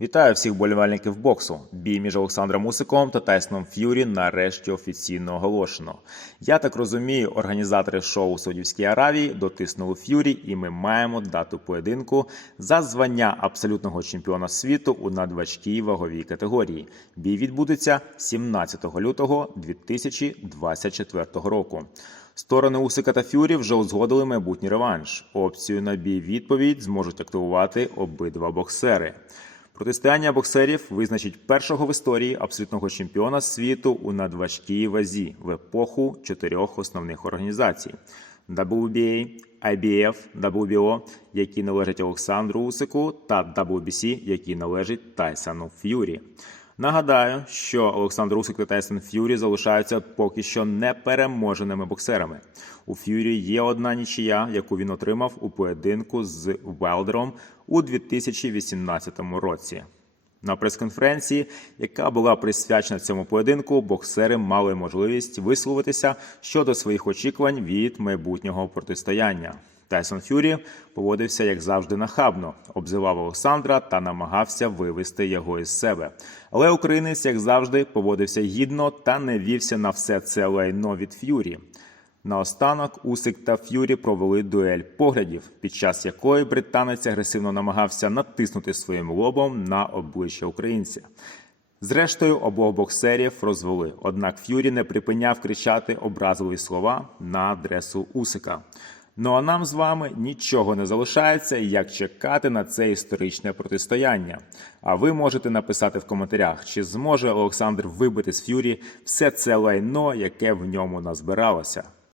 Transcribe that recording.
Вітаю всіх болівальників боксу. Бій між Олександром Усиком та Тайсоном Ф'юрі нарешті офіційно оголошено. Я так розумію, організатори шоу у Саудівській Аравії дотиснули Ф'юрі, і ми маємо дату поєдинку за звання абсолютного чемпіона світу у надважкій ваговій категорії. Бій відбудеться 17 лютого 2024 року. Сторони Усика та Ф'юрі вже узгодили майбутній реванш. Опцію на бій відповідь зможуть активувати обидва боксери. Протистояння боксерів визначить першого в історії абсолютного чемпіона світу у надважкій вазі в епоху чотирьох основних організацій: WBA, IBF, WBO, які належать Олександру Усику, та WBC, які належать Тайсону Ф'юрі. Нагадаю, що Олександр Усик та Тайсон Ф'юрі залишаються поки що непереможеними боксерами. У Ф'юрі є одна нічия, яку він отримав у поєдинку з Велдером у 2018 році. На прес-конференції, яка була присвячена цьому поєдинку, боксери мали можливість висловитися щодо своїх очікувань від майбутнього протистояння. Тайсон Ф'юрі поводився як завжди нахабно, обзивав Олександра та намагався вивести його із себе. Але українець, як завжди, поводився гідно та не вівся на все це лайно від Ф'юрі. Наостанок Усик та Ф'юрі провели дуель поглядів, під час якої британець агресивно намагався натиснути своїм лобом на обличчя українця. Зрештою, обох боксерів розвели, однак Ф'юрі не припиняв кричати образливі слова на адресу Усика. Ну а нам з вами нічого не залишається, як чекати на це історичне протистояння. А ви можете написати в коментарях, чи зможе Олександр вибити з Ф'юрі все це лайно, яке в ньому назбиралося.